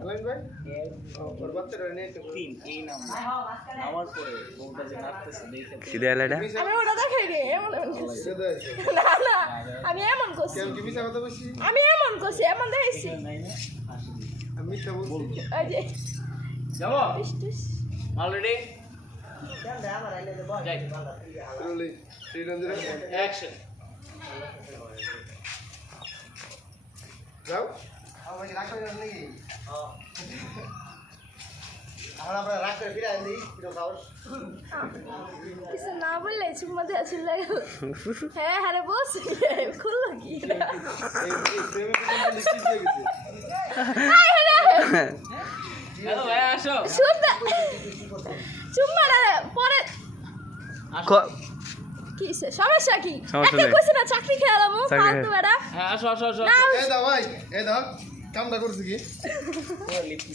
আলাইন ভাই ওর বাচ্চাটা নিয়ে এসে তিন এই নাম আমার পরে বউটা যে নাচতেছে দেখে সিধা এলাটা আমি ওটা দেখাই রে এমন না না আমি এমন করছি কেমন কি মিছা কথা বলছি আমি এমন করছি এমন দেখাইছি নাই না হাসি দিই আমি মিথ্যা বলছি এই যে যাবো টিস অলরেডি যাই রোলি শ্রীরঞ্জন অ্যাকশন যাও কিছু না বললে চুম্মা দেওয়া ছিল হ্যাঁ হ্যাঁ রে বলছি খুললো কি এই প্রেমে কিন্তু লিখিত হয়ে গেছে হ্যালো ভাই আসো শুনতে চুম্মা না পরে কি সমস্যা কি সমস্যা একটা নেই। কইছি না চাকরি খেলাম ফালতু বেড়া হ্যাঁ আসো আসো আসো না এই দাও ভাই এই দাও কামটা করছি কি লিপি